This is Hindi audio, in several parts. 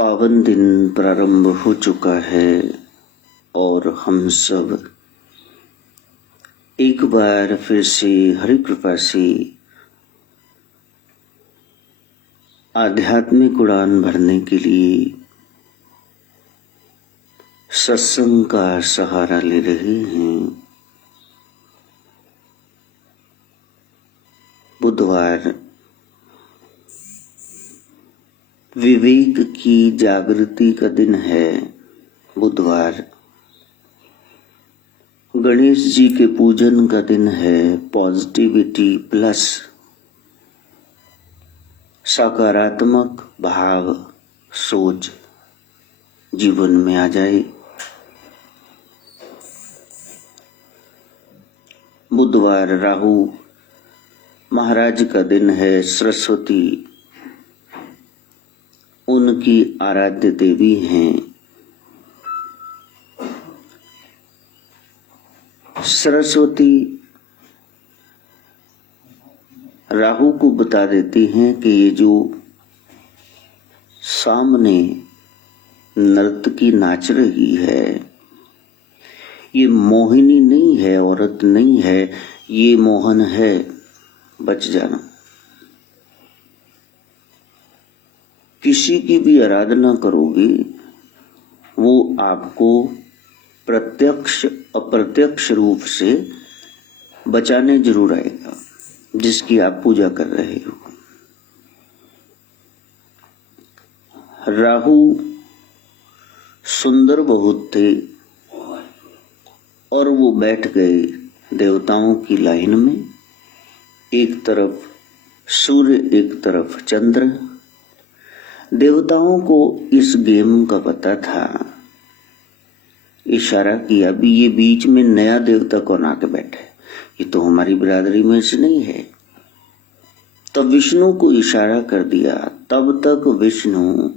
पावन दिन प्रारंभ हो चुका है और हम सब एक बार फिर से हरि कृपा से आध्यात्मिक उड़ान भरने के लिए सत्संग का सहारा ले रहे हैं। बुधवार विवेक की जागृति का दिन है। बुधवार गणेश जी के पूजन का दिन है। पॉजिटिविटी प्लस सकारात्मक भाव सोच जीवन में आ जाए। बुधवार राहु महाराज का दिन है। सरस्वती उनकी आराध्य देवी हैं। सरस्वती राहु को बता देती हैं कि ये जो सामने नर्तकी नाच रही है ये मोहिनी नहीं है, औरत नहीं है, ये मोहन है, बच जाना। किसी की भी आराधना करोगे वो आपको प्रत्यक्ष अप्रत्यक्ष रूप से बचाने जरूर आएगा, जिसकी आप पूजा कर रहे हो। राहु सुंदर बहुत थे और वो बैठ गए देवताओं की लाइन में। एक तरफ सूर्य, एक तरफ चंद्र। देवताओं को इस गेम का पता था। इशारा किया, भी ये बीच में नया देवता कौन आके बैठे, ये तो हमारी बिरादरी में से नहीं है। तब विष्णु को इशारा कर दिया। तब तक विष्णु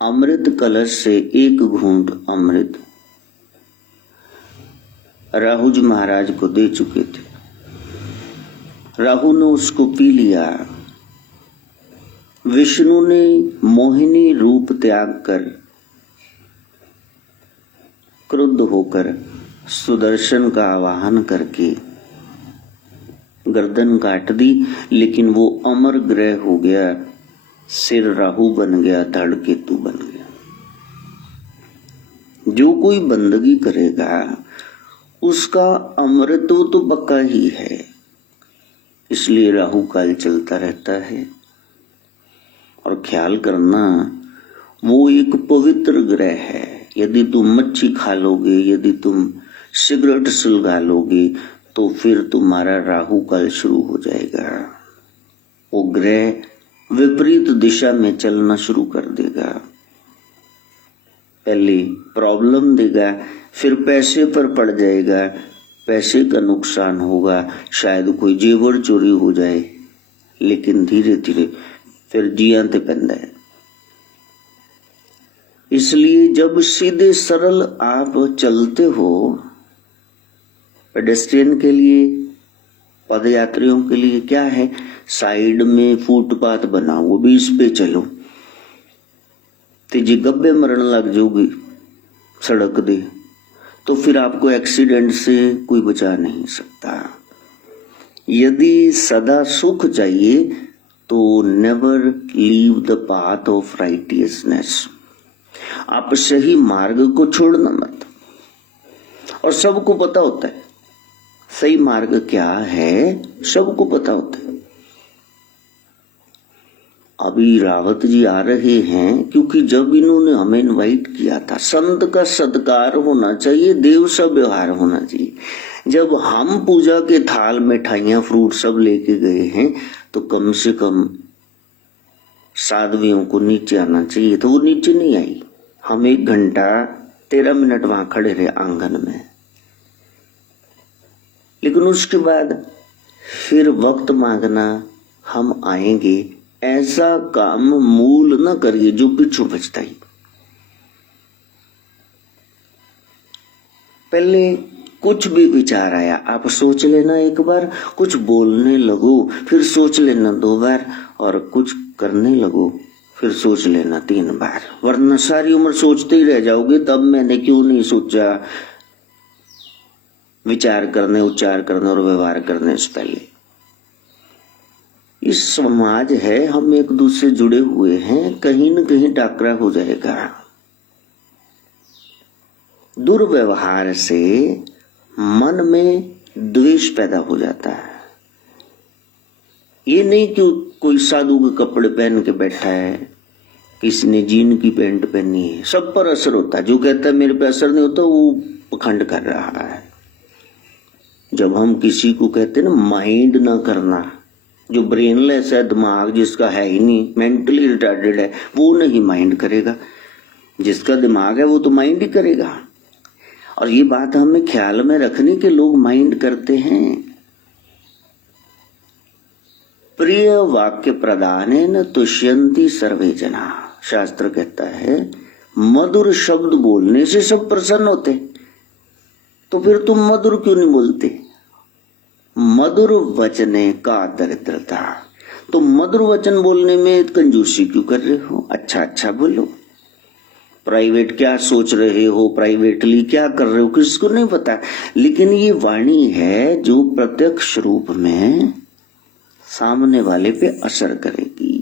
अमृत कलश से एक घूंट अमृत राहु जी महाराज को दे चुके थे। राहु ने उसको पी लिया। विष्णु ने मोहिनी रूप त्याग कर क्रुद्ध होकर सुदर्शन का आवाहन करके गर्दन काट दी, लेकिन वो अमर ग्रह हो गया। सिर राहु बन गया, धड़ केतु बन गया। जो कोई बंदगी करेगा उसका अमृत्व तो पक्का ही है। इसलिए राहु काल चलता रहता है। और ख्याल करना, वो एक पवित्र ग्रह है। यदि तुम मच्छी खा लोगे, यदि तुम सिगरेट सुलगा लोगे, तो फिर तुम्हारा राहु काल शुरू हो जाएगा। वो ग्रह विपरीत दिशा में चलना शुरू कर देगा। पहले प्रॉब्लम देगा, फिर पैसे पर पड़ जाएगा, पैसे का नुकसान होगा, शायद कोई जेवर चोरी हो जाए, लेकिन धीरे धीरे फिर जिया ते पैंदा है। इसलिए जब सीधे सरल आप चलते हो, पेडेस्ट्रियन के लिए, पदयात्रियों के लिए क्या है, साइड में फुटपाथ बना, वो भी इस पे चलो, तेजी गब्बे मरण लग जाओगी सड़क दे, तो फिर आपको एक्सीडेंट से कोई बचा नहीं सकता। यदि सदा सुख चाहिए तो never leave the path of righteousness. आप सही मार्ग को छोड़ना मत। और सबको पता होता है सही मार्ग क्या है, सबको पता होता है। अभी रावत जी आ रहे हैं, क्योंकि जब इन्होंने हमें इनवाइट किया था, संत का सत्कार होना चाहिए, देव सा व्यवहार होना चाहिए। जब हम पूजा के थाल, मिठाइयां, फ्रूट सब लेके गए हैं, तो कम से कम साध्वियों को नीचे आना चाहिए। तो वो नीचे नहीं आई। हम 1 घंटा 13 मिनट वहां खड़े रहे आंगन में। लेकिन उसके बाद फिर वक्त मांगना, हम आएंगे, ऐसा काम मूल न करिए जो पीछू बचता ही। पहले कुछ भी विचार आया, आप सोच लेना एक बार, कुछ बोलने लगो, फिर सोच लेना 2 बार, और कुछ करने लगो, फिर सोच लेना 3 बार, वरना सारी उम्र सोचते ही रह जाओगे तब मैंने क्यों नहीं सोचा, विचार करने, उच्चार करने और व्यवहार करने से पहले। इस समाज है, हम एक दूसरे जुड़े हुए हैं, कहीं न कहीं टाकरा हो जाएगा। दुर्व्यवहार से मन में द्वेष पैदा हो जाता है। ये नहीं कि कोई साधु के कपड़े पहन के बैठा है, किसी ने जीन की पैंट पहनी है, सब पर असर होता है। जो कहता है मेरे पे असर नहीं होता वो पखंड कर रहा है। जब हम किसी को कहते हैं ना माइंड ना करना, जो ब्रेनलेस है, दिमाग जिसका है ही नहीं, मेंटली रिटार्डेड है, वो नहीं माइंड करेगा। जिसका दिमाग है वो तो माइंड ही करेगा। और ये बात हमें ख्याल में रखनी कि लोग माइंड करते हैं। प्रिय वाक्य प्रदान है न तुष्यंती सर्वे जना, शास्त्र कहता है मधुर शब्द बोलने से सब प्रसन्न होते। तो फिर तुम मधुर क्यों नहीं बोलते? मधुर वचने का दरिद्रता, तो मधुर वचन बोलने में कंजूसी क्यों कर रहे हो? अच्छा अच्छा बोलो। प्राइवेट क्या सोच रहे हो, प्राइवेटली क्या कर रहे हो, किसको नहीं पता। लेकिन ये वाणी है जो प्रत्यक्ष रूप में सामने वाले पे असर करेगी।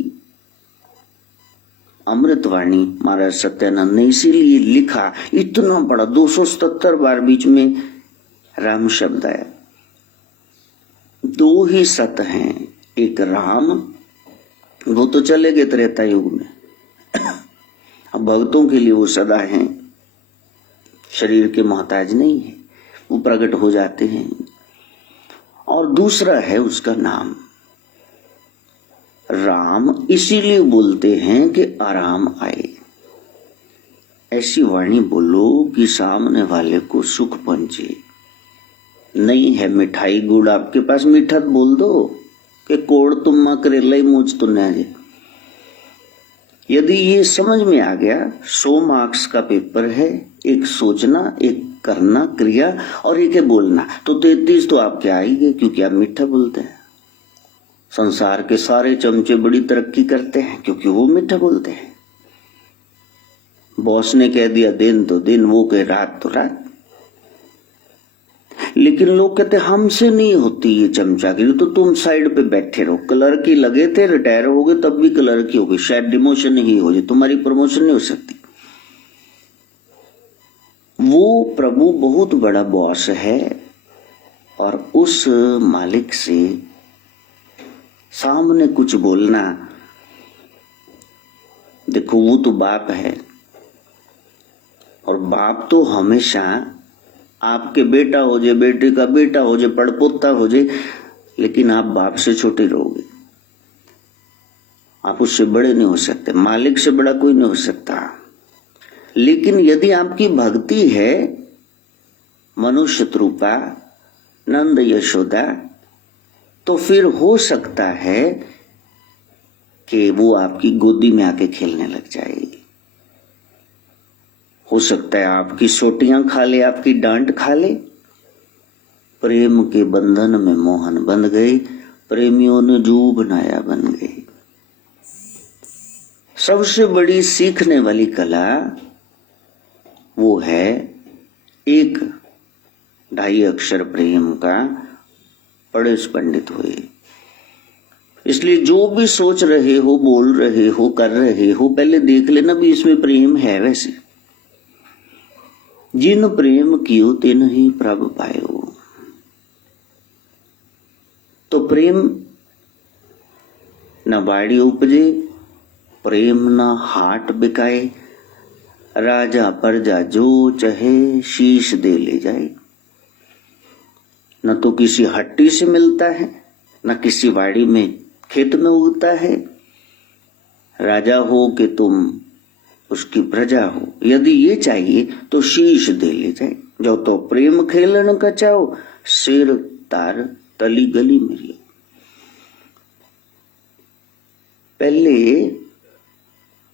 अमृतवाणी महाराज सत्यानंद ने इसीलिए लिखा, इतना बड़ा 277 बार बीच में राम शब्द आया। 2 ही सत हैं, एक राम, वो तो चले गए त्रेता युग में, अब भक्तों के लिए वो सदा हैं, शरीर के मोहताज नहीं है, वो प्रकट हो जाते हैं। और दूसरा है उसका नाम राम, इसीलिए बोलते हैं कि आराम आए। ऐसी वाणी बोलो कि सामने वाले को सुख पहुंचे। नहीं है मिठाई गुड़ आपके पास, मीठा बोल दो कि कोड़ तुम्मा करेला ही मूझ तो न। यदि ये समझ में आ गया, 100 मार्क्स का पेपर है, एक सोचना, एक करना क्रिया और एक है बोलना, तो 33 तो आपके आएंगे, क्योंकि आप मीठा बोलते हैं। संसार के सारे चमचे बड़ी तरक्की करते हैं क्योंकि वो मीठा बोलते हैं। बॉस ने कह दिया दिन तो दिन, वो कहे रात तो रात। लेकिन लोग कहते हमसे नहीं होती ये चमचागिरी, तो तुम साइड पे बैठे रहो। क्लर्क ही लगे थे, रिटायर हो गए तब भी क्लर्क ही हो गए, शायद डिमोशन ही हो जाए, तुम्हारी प्रमोशन नहीं हो सकती। वो प्रभु बहुत बड़ा बॉस है और उस मालिक से सामने कुछ बोलना, देखो वो तो बाप है, और बाप तो हमेशा आपके बेटा हो जाए, बेटे का बेटा हो जाए, पड़पोता हो जाए, लेकिन आप बाप से छोटे रहोगे, आप उससे बड़े नहीं हो सकते, मालिक से बड़ा कोई नहीं हो सकता। लेकिन यदि आपकी भक्ति है मनुष्य रूपा नंद यशोदा, तो फिर हो सकता है कि वो आपकी गोदी में आके खेलने लग जाए। हो सकता है आपकी सोटियां खा ले, आपकी डांट खा ले। प्रेम के बंधन में मोहन बंध गए, प्रेमियों ने जू बनाया बन गए। सबसे बड़ी सीखने वाली कला वो है 1-2 अक्षर प्रेम का, पढ़े पंडित हुए। इसलिए जो भी सोच रहे हो, बोल रहे हो, कर रहे हो, पहले देख लेना भी इसमें प्रेम है। वैसे जिन प्रेम कियो तिन ही प्रभ पायो, तो प्रेम न बाड़ी उपजे, प्रेम न हाट बिकाए, राजा प्रजा जो चाहे शीश दे ले जाए। न तो किसी हट्टी से मिलता है, न किसी वाड़ी में खेत में उगता है। राजा हो कि तुम उसकी प्रजा हो, यदि ये चाहिए तो शीश दे ले जाए। जो तो प्रेम खेलन का चाहो, सिर तार तली गली मेरी। पहले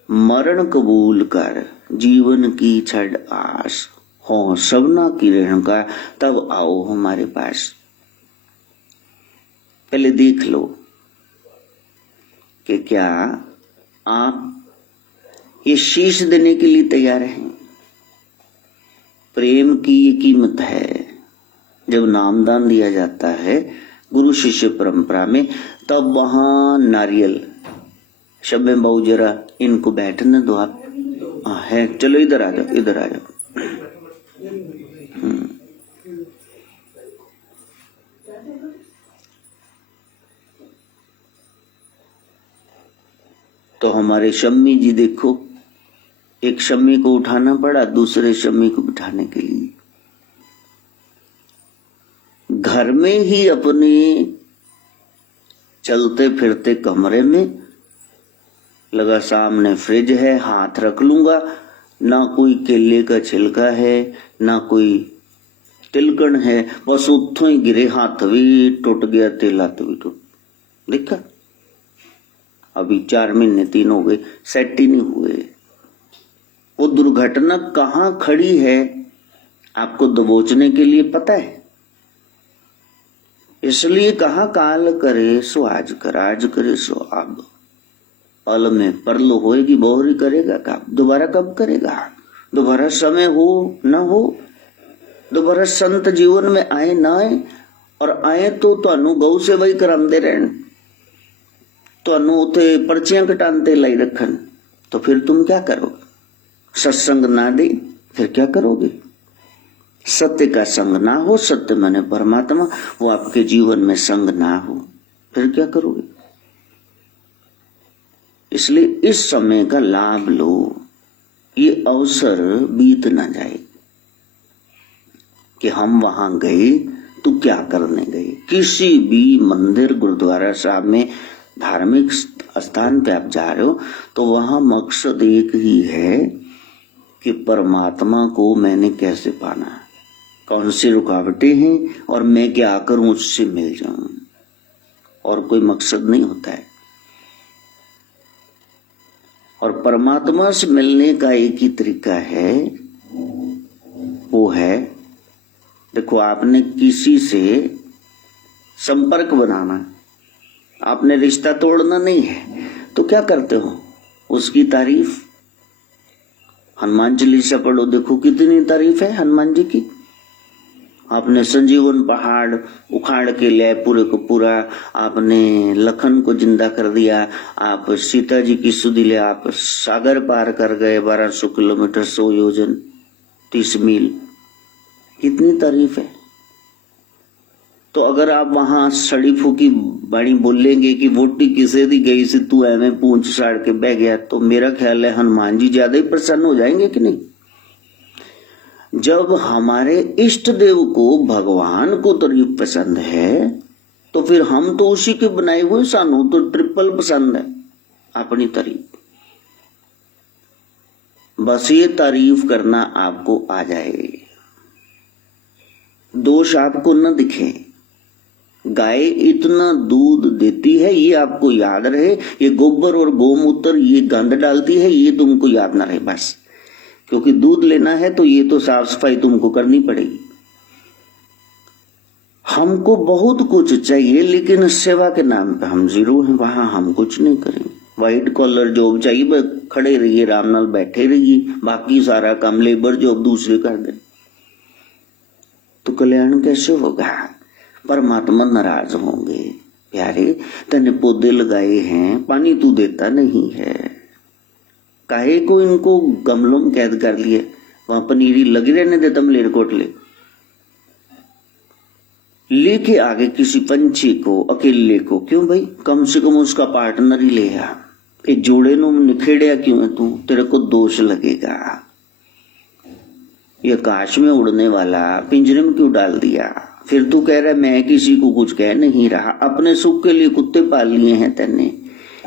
मरण कबूल कर, जीवन की छड़ आस हो सबना की रहन का, तब आओ हमारे पास। पहले देख लो कि क्या आप ये शीश देने के लिए तैयार हैं। प्रेम की ये कीमत है। जब नामदान दिया जाता है गुरु शिष्य परंपरा में, तब वहां नारियल, शब में बहु जरा इनको बैठने दो आप, है चलो इधर आ जाओ, इधर आ जाओ। तो हमारे शम्मी जी देखो, एक शम्मी को उठाना पड़ा दूसरे शम्मी को बिठाने के लिए। घर में ही अपने चलते फिरते कमरे में लगा, सामने फ्रिज है, हाथ रख लूंगा, ना कोई केले का छिलका है ना कोई तिलकन है, बस उतो ही गिरे, हाथ भी टूट गया, तेल हाथ भी टूट। देखा, अभी 4 महीने 3 हो गए, सेट ही नहीं हुए। वो दुर्घटना कहां खड़ी है आपको दबोचने के लिए पता है। इसलिए कहा, काल करे सो आज कर, आज करे सो अब। पल में परलो होएगी, बोहरी करेगा कब, दोबारा कब करेगा। दोबारा समय हो न हो, दोबारा संत जीवन में आए ना आए, और आए तो तुहानू गौ सेवा ही करांदे रहन, तुहानू उथे पर्चियां कटांते लाई रखन, तो फिर तुम क्या करोगे। सत्संग ना दे फिर क्या करोगे। सत्य का संग ना हो, सत्य माने परमात्मा, वो आपके जीवन में संग ना हो, फिर क्या करोगे। इसलिए इस समय का लाभ लो, ये अवसर बीत ना जाए कि हम वहां गए तो क्या करने गए। किसी भी मंदिर गुरुद्वारा साहब में, धार्मिक स्थान पे आप जा रहे हो तो वहां मकसद एक ही है कि परमात्मा को मैंने कैसे पाना, कौन सी रुकावटें हैं और मैं क्या करूं उससे मिल जाऊं, और कोई मकसद नहीं होता है। और परमात्मा से मिलने का एक ही तरीका है, वो है, देखो आपने किसी से संपर्क बनाना, आपने रिश्ता तोड़ना नहीं है, तो क्या करते हो, उसकी तारीफ। हनुमान चालीसा पढ़ो, देखो कितनी तारीफ है हनुमान जी की। आपने संजीवन पहाड़ उखाड़ के ले पूरे को पूरा, आपने लखन को जिंदा कर दिया, आप सीता जी की सुधि ले, आप सागर पार कर गए 1200 किलोमीटर 100 योजन 30 मील, कितनी तारीफ है। तो अगर आप वहां सड़ी फूकी बाणी बोलेंगे कि वोटी किसे दी गई से तू एवं पूंछ साड़ के बह गया, तो मेरा ख्याल है हनुमान जी ज्यादा ही प्रसन्न हो जाएंगे कि नहीं। जब हमारे इष्ट देव को भगवान को तारीफ पसंद है, तो फिर हम तो उसी के बनाए हुए, सानू तो ट्रिपल पसंद है अपनी तारीफ। बस ये तारीफ करना आपको आ जाए, दोष आपको न दिखे। गाय इतना दूध देती है ये आपको याद रहे, ये गोबर और गोमूत्र ये गंद डालती है ये तुमको याद ना रहे बस, क्योंकि दूध लेना है तो ये तो साफ सफाई तुमको करनी पड़ेगी। हमको बहुत कुछ चाहिए, लेकिन सेवा के नाम पे हम जीरो हैं, वहां हम कुछ नहीं करेंगे। व्हाइट कॉलर जॉब चाहिए, बस खड़े रहिए, आराम नाल बैठे रहिए, बाकी सारा काम लेबर जॉब दूसरे कर दे, तो कल्याण कैसे होगा। परमात्मा नाराज होंगे। प्यारे, तने पौधे लगाए हैं, पानी तू देता नहीं है, काहे को इनको गमलों में कैद कर लिए, वहां पनीरी लगी रहने देता मलेरकोटले। लेके आगे किसी पंछी को, अकेले को, क्यों भाई, कम से कम उसका पार्टनर ही ले आ। ये जोड़े नु निखेड़िया क्यों है तू, तेरे को दोष लगेगा। ये आकाश में उड़ने वाला पिंजरे में क्यों डाल दिया। फिर तू कह रहा है मैं किसी को कुछ कह नहीं रहा, अपने सुख के लिए कुत्ते पाल लिए हैं तेने।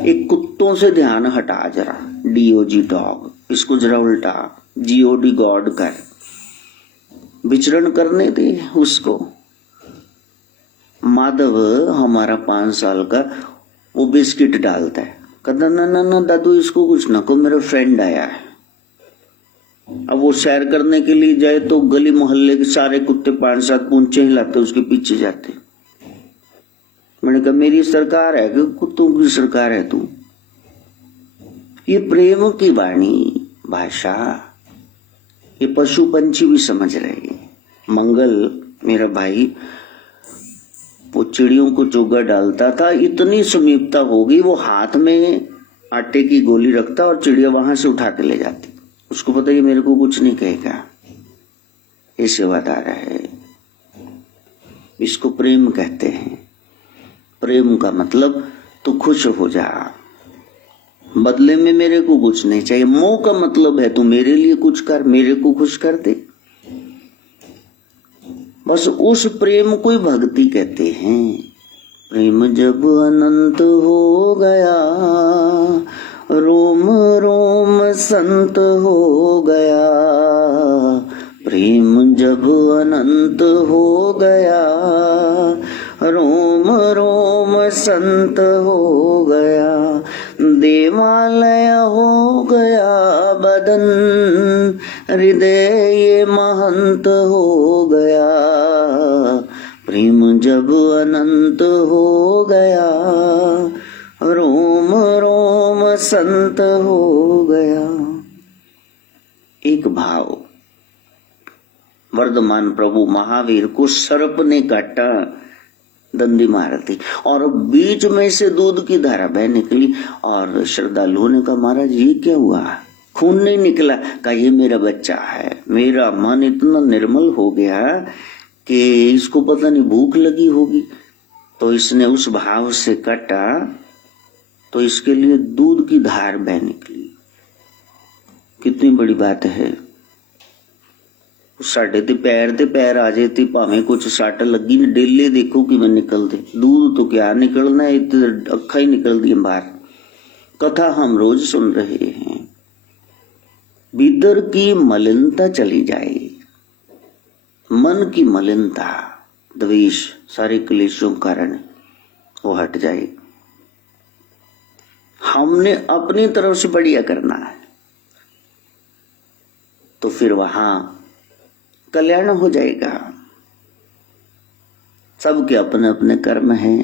एक कुत्तों से ध्यान हटा जरा, DOG डॉग, इसको जरा उल्टा GOD गॉड कर, विचरण करने दे उसको। माधव हमारा 5 साल का, वो बिस्किट डालता है, कहता ना ना ना दादू इसको कुछ ना को, मेरा फ्रेंड आया है। अब वो सैर करने के लिए जाए तो गली मोहल्ले के सारे कुत्ते 5-7 पूंछे हिलाते उसके पीछे जाते। मैंने कहा मेरी सरकार है कि कुत्तों की सरकार है तू। ये प्रेम की वाणी भाषा ये पशु पंछी भी समझ रहे हैं। मंगल मेरा भाई वो चिड़ियों को चोगा डालता था, इतनी समीपता हो गई वो हाथ में आटे की गोली रखता और चिड़िया वहां से उठा के ले जाती। उसको पता है मेरे को कुछ नहीं कहेगा, ये सेवादार है। इसको प्रेम कहते हैं। प्रेम का मतलब तू खुश हो जा, बदले में मेरे को कुछ नहीं चाहिए। मोह का मतलब है तू मेरे लिए कुछ कर, मेरे को खुश कर दे। बस उस प्रेम को ही भक्ति कहते हैं। प्रेम जब अनंत हो गया, रोम रोम संत हो गया। प्रेम जब अनंत हो गया, रोम रोम संत हो गया। देवालय हो गया बदन, हृदय ये महंत हो गया। प्रेम जब अनंत हो गया, रोम रोम संत हो गया। एक भाव, वर्धमान प्रभु महावीर को सर्प ने काटा, दंडी मार दी और बीच में से दूध की धारा बह निकली। और श्रद्धालुओं ने कहा महाराज ये क्या हुआ, खून नहीं निकला। कहा ये मेरा बच्चा है। मेरा मन इतना निर्मल हो गया कि इसको पता नहीं भूख लगी होगी, तो इसने उस भाव से काटा तो इसके लिए दूध की धार बह निकली। कितनी बड़ी बात है। साढ़े ते पैर आ जाती, भावे कुछ सट लगी ने डेले देखो कि मैं निकल दे। दूध तो क्या निकलना है, अखा ही निकल दी बाहर। कथा हम रोज सुन रहे हैं। भीतर की मलिनता चली जाए, मन की मलिनता, द्वेष, सारे क्लेशों कारण वो हट जाए। हमने अपनी तरफ से बढ़िया करना है तो फिर वहां कल्याण हो जाएगा। सबके अपने अपने कर्म हैं।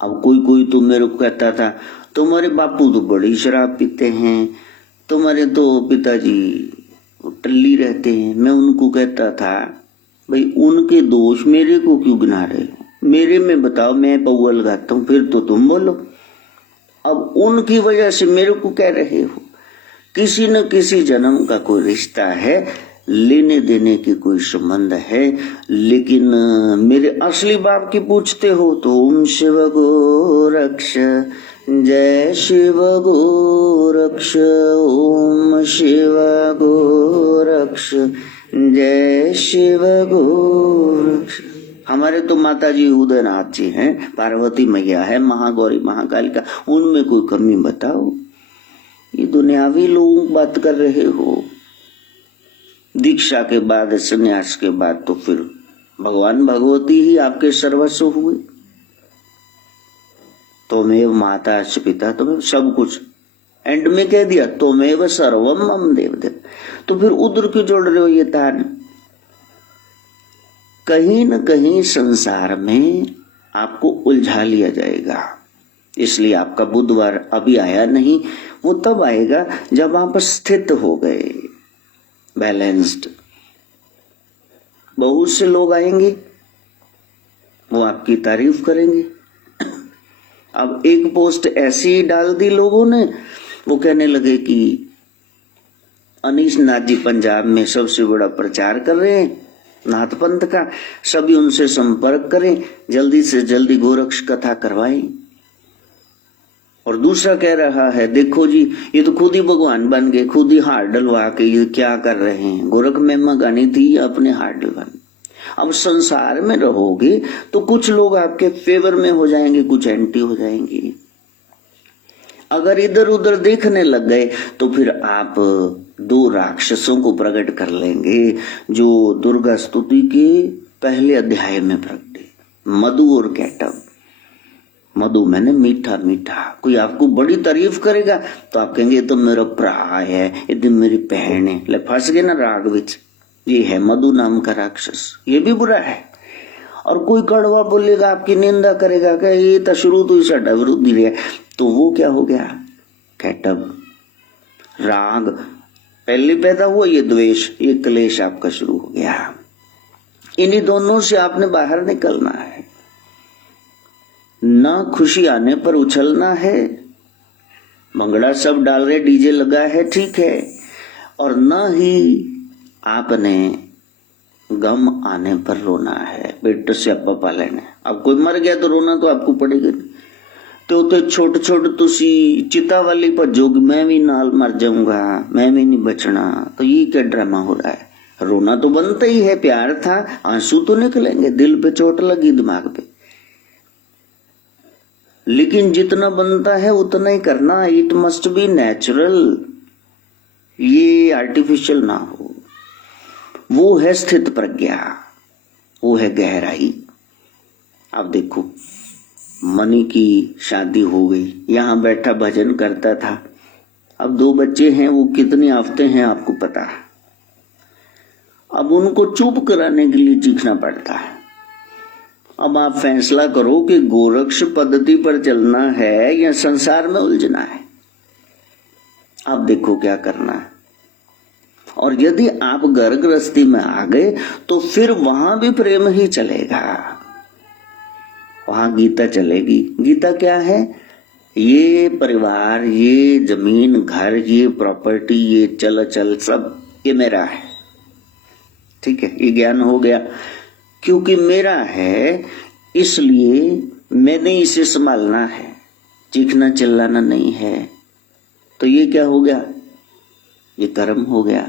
अब कोई तो मेरे को कहता था तुम्हारे बापू तो बड़ी शराब पीते हैं, तुम्हारे तो पिताजी टल्ली रहते हैं। मैं उनको कहता था भाई उनके दोष मेरे को क्यों गिना रहे हो, मेरे में बताओ, मैं पौआ लगाता हूं फिर तो तुम बोलो। अब उनकी वजह से मेरे को कह रहे हो। किसी न किसी जन्म का कोई रिश्ता है, लेने देने की कोई संबंध है। लेकिन मेरे असली बाप की पूछते हो तो ओम शिव गोरक्ष, जय शिव गोरक्ष, ओम शिव गोरक्ष, जय शिव गोरक्ष। हमारे तो माता जी उदयनाथ जी हैं, पार्वती मैया है, महागौरी महाकालिका, उनमें कोई कमी बताओ। ये दुनियावी लोग बात कर रहे हो। दीक्षा के बाद, संन्यास के बाद तो फिर भगवान भगवती ही आपके सर्वस्व हुए। त्वमेव माता च पिता, तुम्हें सब कुछ एंड में कह दिया त्वमेव सर्वम मम देवदेव। तो फिर उधर क्यों जोड़ रहे हो ये तान। कहीं न कहीं संसार में आपको उलझा लिया जाएगा। इसलिए आपका बुधवार अभी आया नहीं, वो तब आएगा जब आप स्थित हो गए, बैलेंस्ड। बहुत से लोग आएंगे, वो आपकी तारीफ करेंगे। अब एक पोस्ट ऐसी डाल दी लोगों ने, वो कहने लगे कि अनीश नाथ जी पंजाब में सबसे बड़ा प्रचार कर रहे हैं नाथ पंथ का, सभी उनसे संपर्क करें, जल्दी से जल्दी गोरक्ष कथा करवाएं। और दूसरा कह रहा है देखो जी ये तो खुद ही भगवान बन गए, खुद ही हार डलवा के ये क्या कर रहे हैं। गोरख महिमा गानी थी अपने हार डलवाने। अब संसार में रहोगे तो कुछ लोग आपके फेवर में हो जाएंगे, कुछ एंटी हो जाएंगे। अगर इधर उधर देखने लग गए तो फिर आप दो राक्षसों को प्रकट कर लेंगे जो दुर्गा स्तुति के पहले अध्याय में प्रकटे, मधु और कैटव। मधु मैंने मीठा मीठा। कोई आपको बड़ी तारीफ करेगा तो आप कहेंगे तो मेरा भरा है, ये मेरी बहन है। ले फंस गए ना राग विच। ये है मधु नाम का राक्षस, ये भी बुरा है। और कोई कड़वा बोलेगा, आपकी निंदा करेगा कि ये तो शुरू तो ही साडा विरोधी है, तो वो क्या हो गया, कैटब, राग पहले पैदा हुआ, ये द्वेष, ये क्लेश आपका शुरू हो गया। इन्हीं दोनों से आपने बाहर निकलना है। ना खुशी आने पर उछलना है, भंगड़ा सब डाल रहे, डीजे लगा है, ठीक है, और न ही आपने गम आने पर रोना है, पेट से अप्पा पालने। अब कोई मर गया तो रोना तो आपको पड़ेगा। तो छोटे छोटे तुसी चिता वाली भजोगी, मैं भी नाल मर जाऊंगा, मैं भी नहीं बचना, तो ये क्या ड्रामा हो रहा है? रोना तो बनता ही है, प्यार था, आंसू तो निकलेंगे, दिल पे चोट लगी, दिमाग पे, लेकिन जितना बनता है उतना ही करना। इट मस्ट बी नेचुरल, ये आर्टिफिशियल ना हो। वो है स्थित प्रज्ञा, वो है गहराई। अब देखो, मनी की शादी हो गई, यहां बैठा भजन करता था, अब 2 बच्चे हैं, वो कितनी आफते हैं आपको पता है। अब उनको चुप कराने के लिए चीखना पड़ता है। अब आप फैसला करो कि गोरक्ष पद्धति पर चलना है या संसार में उलझना है। आप देखो क्या करना है। और यदि आप घर गृहस्थी में आ गए तो फिर वहां भी प्रेम ही चलेगा, वहां गीता चलेगी। गीता क्या है? ये परिवार, ये जमीन, घर, ये प्रॉपर्टी, ये चल चल सब ये मेरा है, ठीक है, ये ज्ञान हो गया। क्योंकि मेरा है इसलिए मैंने इसे संभालना है, चीखना चिल्लाना नहीं है। तो ये क्या हो गया? ये कर्म हो गया।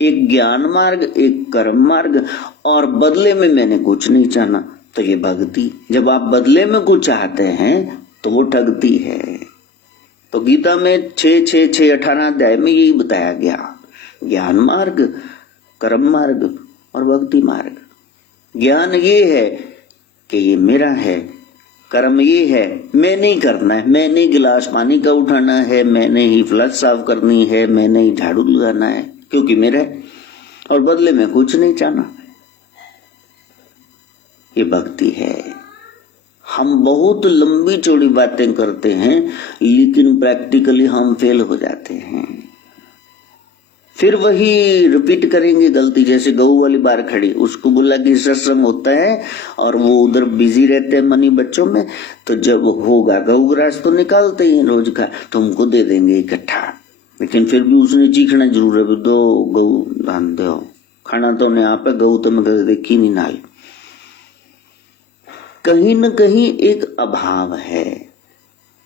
एक ज्ञान मार्ग, एक कर्म मार्ग, और बदले में मैंने कुछ नहीं चाहना, तो ये भक्ति। जब आप बदले में कुछ चाहते हैं तो वो ठगती है। तो गीता में 6-6-6-18 अध्याय में यही बताया गया, ज्ञान मार्ग, कर्म मार्ग और भक्ति मार्ग। ज्ञान ये है कि ये मेरा है, कर्म ये है मैंने ही करना है, मैंने गिलास पानी का उठाना है, मैंने ही फ्लश साफ करनी है, मैंने ही झाड़ू लगाना है, क्योंकि मेरा है, और बदले में कुछ नहीं चाहना। ये भक्ति है। हम बहुत लंबी चौड़ी बातें करते हैं, लेकिन प्रैक्टिकली हम फेल हो जाते हैं। फिर वही रिपीट करेंगे गलती। जैसे गऊ वाली बार खड़ी, उसको बोला कि सत्संग होता है और वो उधर बिजी रहते हैं मनी बच्चों में, तो जब होगा गऊ ग्रास तो निकालते ही रोज का, तुमको दे देंगे इकट्ठा। लेकिन फिर भी उसने चीखना जरूर है, दो गऊ दान दो, खाना तो उन्हें आप है, गऊ तो मैं कभी देखी नहीं नाल। कहीं न कहीं एक अभाव है।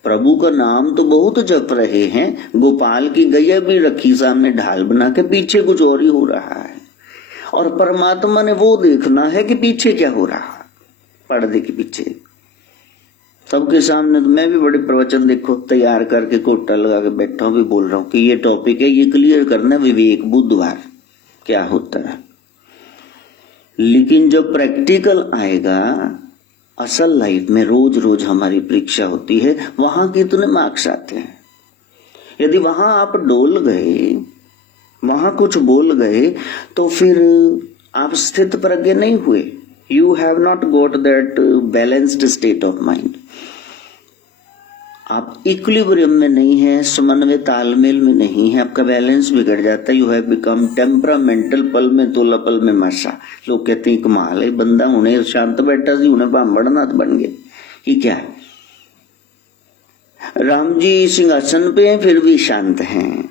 प्रभु का नाम तो बहुत जप रहे हैं, गोपाल की गैया भी रखी सामने ढाल बना के, पीछे कुछ और ही हो रहा है। और परमात्मा ने वो देखना है कि पीछे क्या हो रहा है, पर्दे के पीछे। सबके सामने तो मैं भी बड़े प्रवचन देखो तैयार करके कोटा लगा के बैठा हूं, भी बोल रहा हूं कि ये टॉपिक है, ये क्लियर करना विवेक बुधवार क्या होता है। लेकिन जब प्रैक्टिकल आएगा, असल लाइफ में रोज रोज हमारी परीक्षा होती है, वहां कितने मार्क्स आते हैं। यदि वहां आप डोल गए, वहां कुछ बोल गए, तो फिर आप स्थित प्रज्ञ नहीं हुए। You have not got that balanced state of mind. आप इक्विलिब्रियम में नहीं है, समन्वय तालमेल में नहीं है, आपका बैलेंस बिगड़ जाता है। यू हैव बिकम टेम्परामेंटल, पल में तोला पल में मासा। लोग कहते हैं कमाल है, बंदा उन्हें शांत बैठा सी, उन्हें भांबड़नाथ बन गए। ये क्या है? राम जी सिंहासन पे हैं फिर भी शांत हैं,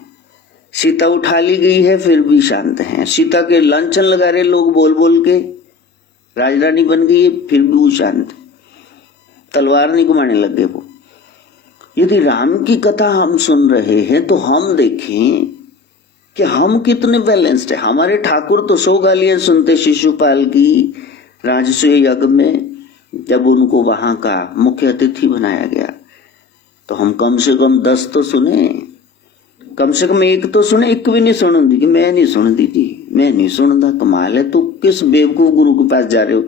सीता उठा ली गई है फिर भी शांत हैं, सीता के लांछन लगा रहे लोग बोल बोल के, राजरानी बन गई है फिर भी वो शांत, तलवार नहीं घुमाने लग गए वो। यदि राम की कथा हम सुन रहे हैं तो हम देखें कि हम कितने बैलेंस्ड है। हमारे ठाकुर तो 100 गालियां सुनते शिशुपाल की राजसूय यज्ञ में, जब उनको वहां का मुख्य अतिथि बनाया गया, तो हम कम से कम 10 तो सुने, कम से कम 1 तो सुने। एक भी नहीं सुन दी कि मैं नहीं सुन दी जी, मैं नहीं सुनता। कमाल है, तो किस बेवकूफ गुरु के पास जा रहे हो?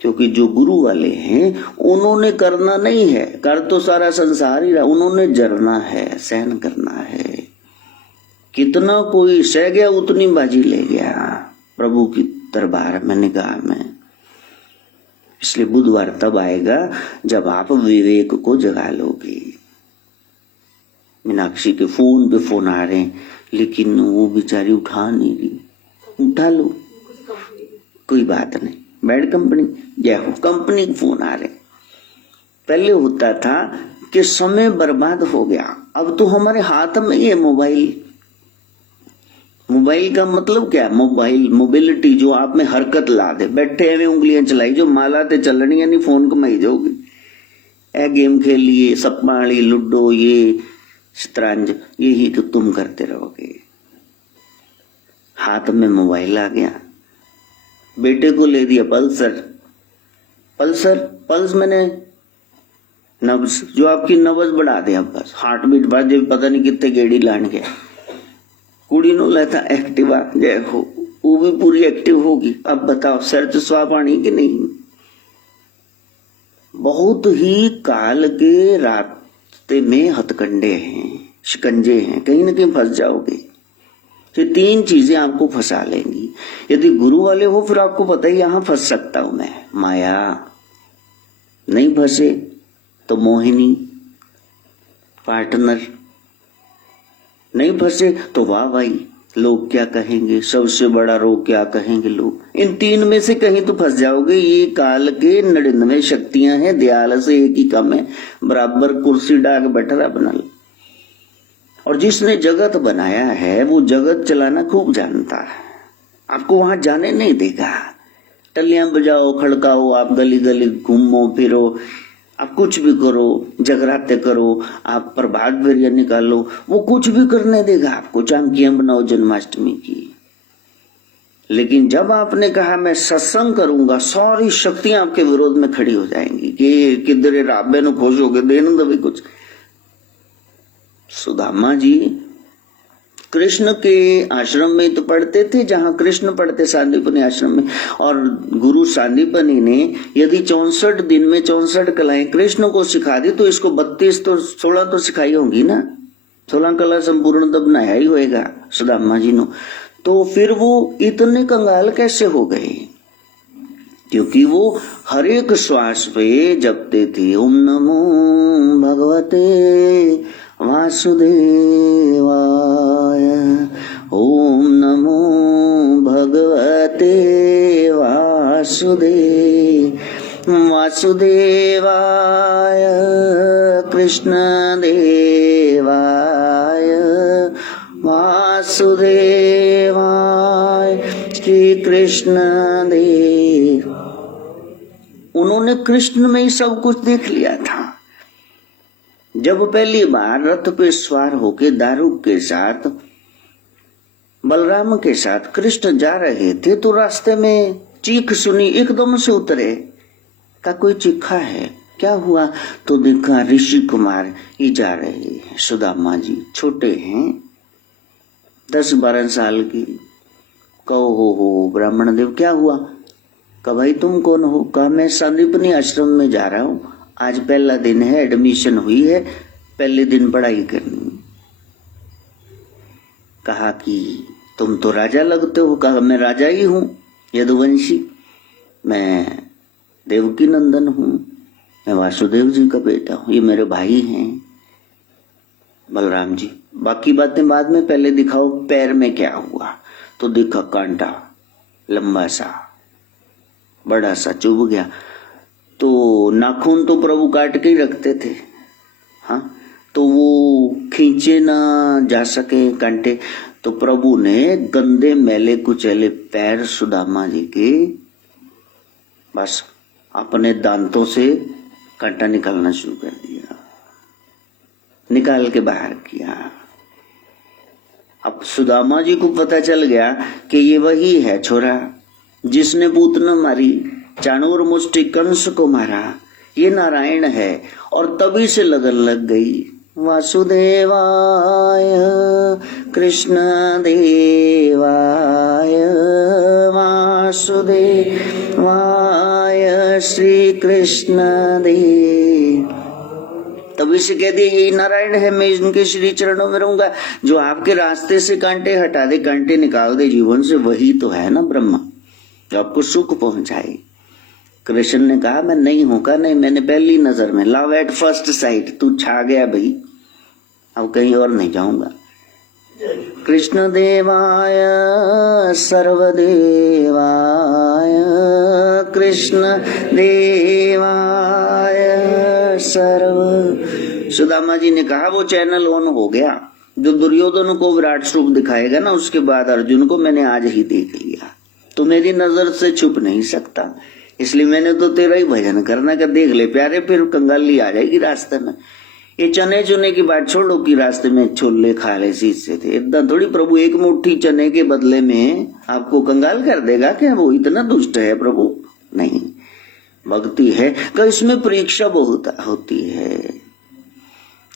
क्योंकि जो गुरु वाले हैं उन्होंने करना नहीं है, कर तो सारा संसार ही रहा, उन्होंने जरना है, सहन करना है। कितना कोई सह गया उतनी बाजी ले गया प्रभु की दरबार में, निगाह में। इसलिए बुधवार तब आएगा जब आप विवेक को जगा लोगे। मीनाक्षी के फोन पे फोन आ रहे हैं, लेकिन वो बेचारी उठा नहीं रही। उठा लो, कोई बात नहीं, बैड कंपनी, जय हो, कंपनी के फोन आ रहे। पहले होता था कि समय बर्बाद हो गया, अब तो हमारे हाथ में ही है मोबाइल। मोबाइल का मतलब क्या है? मोबाइल मोबिलिटी, जो आप में हरकत ला दे, बैठे हुए उंगलियां चलाई, जो माला ते चलनी यानी फोन कमाई जाओगी। ए गेम खेलिए, सप्पाड़ी, लूडो, ये शतरंज, यही तो तुम करते रहोगे। हाथ में मोबाइल आ गया। बेटे को ले दिया पल्सर, पल्स मैंने नब्ज, जो आपकी नब्ज बढ़ा दे। अब बस हार्ट बीट बढ़ जाए, पता नहीं कितने गेड़ी लान गया। कुड़ी नो लेता एक्टिवा, जय हो, वो भी पूरी एक्टिव होगी। अब बताओ सर्च स्वाप आनी कि नहीं? बहुत ही काल के रास्ते में हथकंडे हैं, शिकंजे हैं, कहीं ना कहीं फंस जाओगे। ये 3 चीजें आपको फंसा लेंगी। यदि गुरु वाले हो फिर आपको पता ही यहां फंस सकता हूं मैं। माया नहीं फंसे तो मोहिनी, पार्टनर नहीं फंसे तो वाह भाई, लोग क्या कहेंगे, सबसे बड़ा रोग क्या कहेंगे लोग। इन 3 में से कहीं तो फंस जाओगे। ये काल के 99 शक्तियां हैं, दयाल से एक ही कम है, बराबर कुर्सी डाक बैठा रहा बना। और जिसने जगत बनाया है वो जगत चलाना खूब जानता है, आपको वहां जाने नहीं देगा। टलियां बजाओ, खड़काओ, आप गली गली घूमो फिरो, आप कुछ भी करो, जगराते करो, आप प्रभात फेरिया निकालो, वो कुछ भी करने देगा आपको। झांकियां बनाओ जन्माष्टमी की। लेकिन जब आपने कहा मैं सत्संग करूंगा, सारी शक्तियां आपके विरोध में खड़ी हो जाएंगी कि किधरे राबे नु खुश हो गए, देने दो भी कुछ। सुदामा जी कृष्ण के आश्रम में तो पढ़ते थे, जहां कृष्ण पढ़ते सांदीपनी आश्रम में। और गुरु सांदीपनी ने यदि 64 दिन में 64 कलाएं कृष्ण को सिखा दी, तो इसको 32 तो 16 तो सिखाई होंगी ना। 16 कला संपूर्ण तो बनाया ही होएगा सुदामा जी ने। तो फिर वो इतने कंगाल कैसे हो गए? क्योंकि वो हर एक श्वास पे जपते थे ओम नमो भगवते वासुदेवाय, ओम नमो भगवते वासुदेवाय, कृष्ण देवाय वासुदेवाय, श्री कृष्ण देव। उन्होंने कृष्ण में ही सब कुछ देख लिया था। जब पहली बार रथ पे सवार होके दारुक के साथ, बलराम के साथ कृष्ण जा रहे थे, तो रास्ते में चीख सुनी, एकदम से उतरे। का कोई चीखा है, क्या हुआ? तो देखा ऋषि कुमार ही जा रहे हैं। सुदामा जी छोटे हैं, 10-12 साल की। कहो हो ब्राह्मण देव, क्या हुआ? कहा भाई तुम कौन हो? कहा मैं सांदीपनी आश्रम में जा रहा हूँ, आज पहला दिन है, एडमिशन हुई है, पहले दिन पढ़ाई करनी। कहा कि तुम तो राजा लगते हो। कहा मैं राजा ही हूं, यदुवंशी, मैं देवकी नंदन हूं, मैं वासुदेव जी का बेटा हूं, ये मेरे भाई हैं बलराम जी। बाकी बातें बाद में, पहले दिखाओ पैर में क्या हुआ। तो देखा कांटा लंबा सा बड़ा सा चुभ गया। तो नाखून तो प्रभु काट के ही रखते थे, हाँ, तो वो खींचे ना जा सके कांटे। तो प्रभु ने गंदे मैले कुचले पैर सुदामा जी के बस अपने दांतों से कांटा निकालना शुरू कर दिया, निकाल के बाहर किया। अब सुदामा जी को पता चल गया कि ये वही है छोरा जिसने पूतना मारी, चाणूर मुष्टि कंस को मारा, ये नारायण है। और तभी से लगन लग गई, वासुदेवाय कृष्ण देवाय वासुदेवाय श्री कृष्ण देव। तभी से कह दिया यही नारायण है, मैं इनके श्री चरणों में रहूंगा। जो आपके रास्ते से कांटे हटा दे, कांटे निकाल दे जीवन से, वही तो है ना ब्रह्मा, जो आपको सुख पहुंचाए। कृष्ण ने कहा मैं नहीं हूं। कहा नहीं, मैंने पहली नजर में, लव एट फर्स्ट साइट, तू छा गया भाई, अब कहीं और नहीं जाऊंगा। कृष्ण देवाय सर्वदेवाय, कृष्ण देवाय सर्व। सुदामा जी ने कहा वो चैनल ऑन हो गया। जो दुर्योधन को विराट स्वरूप दिखाएगा ना, उसके बाद अर्जुन को मैंने आज ही देख लिया, तो मेरी नजर से छुप नहीं सकता, इसलिए मैंने तो तेरा ही भजन करना का देख ले प्यारे, फिर कंगाली आ जाएगी रास्ते में। ये चने चुने की बात छोड़ो कि रास्ते में छोले खा रहे सीध से थे, इतना थोड़ी प्रभु एक मुट्ठी चने के बदले में आपको कंगाल कर देगा क्या? वो इतना दुष्ट है प्रभु? नहीं, भक्ति है कि इसमें परीक्षा बहुत होती है।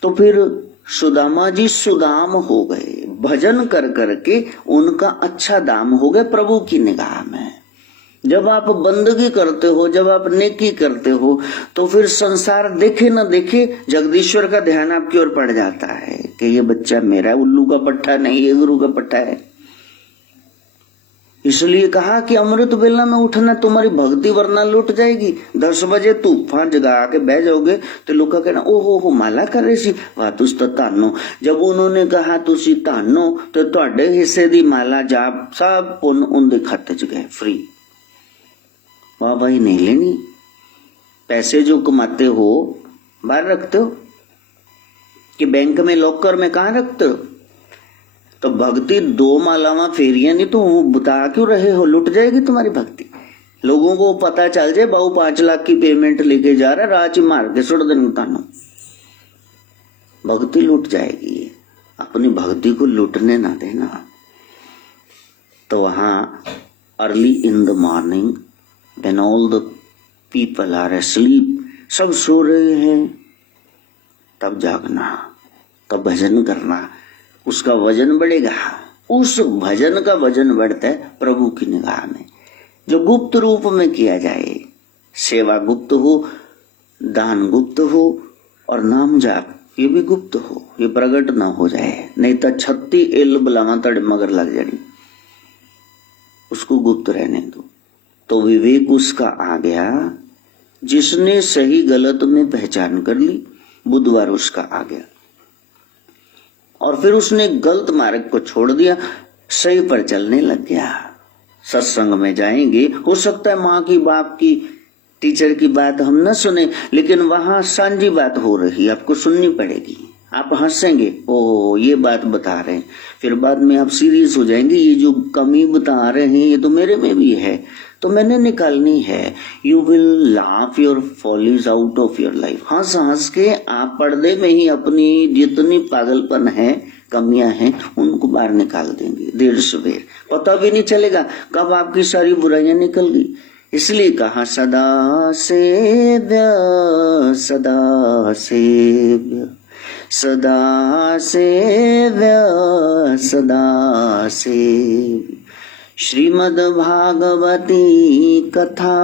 तो फिर सुदामा जी सुदाम हो गए, भजन कर करके उनका अच्छा दाम हो गया प्रभु की निगाह में। जब आप बंदगी करते हो, जब आप नेकी करते हो, तो फिर संसार देखे न देखे जगदीश्वर का ध्यान आपकी ओर पड़ जाता है कि ये बच्चा मेरा, उल्लू का पट्टा नहीं, ये गुरु का पट्टा है। इसलिए कहा कि अमृत बेला में उठना, तुम्हारी भक्ति वरना लुट जाएगी। 10 बजे तूफान जगा के बह जाओगे तो लोग का कहना ओहो माला कर रही सी, वाह तुस तो तानो। जब उन्होंने कहा तुसी तानो तो तुहाडे हिस्से दी माला जाप सब पुन उनके खाते च गए फ्री। वाह भाई नहीं लेनी। पैसे जो कमाते हो बाहर रखते हो कि बैंक में लॉकर में कहाँ रखते हो? तो भक्ति 2 मालावां फेरियां नहीं तो वो बता क्यों रहे हो? लुट जाएगी तुम्हारी भक्ति। लोगों को पता चल जाए बाबू 5 लाख की पेमेंट लेके जा रहा, राज मार के सुट देंगे कानों, भक्ति लुट जाएगी। अपनी भक्ति को लुटने ना देना। तो वहां early in the morning when all the people are asleep, सब सो रहे हैं, तब जागना, तब भजन करना, उसका वजन बढ़ेगा। उस भजन का वजन बढ़ता है प्रभु की निगाह में, जो गुप्त रूप में किया जाए। सेवा गुप्त हो, दान गुप्त हो, और नाम जाप ये भी गुप्त हो, ये प्रकट ना हो जाए, नहीं तो 36 एल बलावा तड़ मगर लग जानी। उसको गुप्त रहने दो। तो विवेक उसका आ गया, जिसने सही गलत में पहचान कर ली, बुधवार उसका आ गया, और फिर उसने गलत मार्ग को छोड़ दिया, सही पर चलने लग गया। सत्संग में जाएंगे, हो सकता है माँ की, बाप की, टीचर की बात हम न सुने, लेकिन वहां सांझी बात हो रही, आपको सुननी पड़ेगी। आप हंसेंगे, ओ ये बात बता रहे हैं, फिर बाद में आप सीरियस हो जाएंगे, ये जो कमी बता रहे हैं ये तो मेरे में भी है, तो मैंने निकालनी है। You will laugh your follies out of your life. हंस हंस के आप पर्दे में ही अपनी जितनी पागलपन है, कमियां हैं, उनको बाहर निकाल देंगे देर सवेर, पता भी नहीं चलेगा कब आपकी सारी बुराइयां निकल गई। इसलिए कहा सदा सेव्य, सदा सेव्य, सदा सेव्य, सदा सेव्य। श्रीमद् भागवती कथा,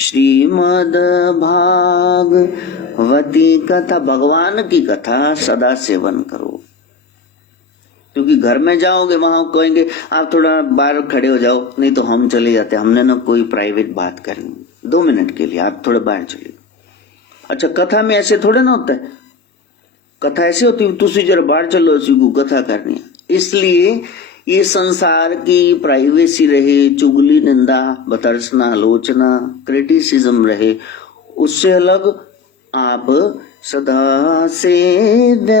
श्रीमद् भागवती कथा, भगवान की कथा सदा सेवन करो। क्योंकि घर में जाओगे वहां कहेंगे आप थोड़ा बाहर खड़े हो जाओ, नहीं तो हम चले जाते, हमने ना कोई प्राइवेट बात करनी, 2 मिनट के लिए आप थोड़े बाहर चले। अच्छा, कथा में ऐसे थोड़े ना होता है, कथा ऐसे होती है तुसी जरा बाहर चलो, इसी को कथा करनी है। इसलिए ये संसार की प्राइवेसी रहे, चुगली, निंदा, बतरसना, आलोचना, क्रिटिसिज्म रहे, उससे अलग आप सदा सेव्य,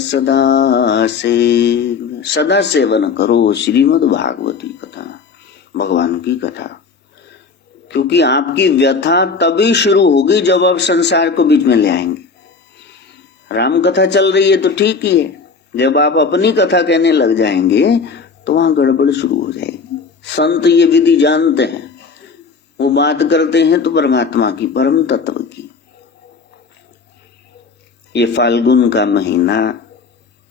सदा सेव्य, सदा सेवन करो श्रीमद् भागवती कथा, भगवान की कथा। क्योंकि आपकी व्यथा तभी शुरू होगी जब आप संसार को बीच में ले आएंगे। राम कथा चल रही है तो ठीक ही है, जब आप अपनी कथा कहने लग जाएंगे तो वहां गड़बड़ शुरू हो जाएगी। संत ये विधि जानते हैं, वो बात करते हैं तो परमात्मा की, परम तत्व की। ये फाल्गुन का महीना,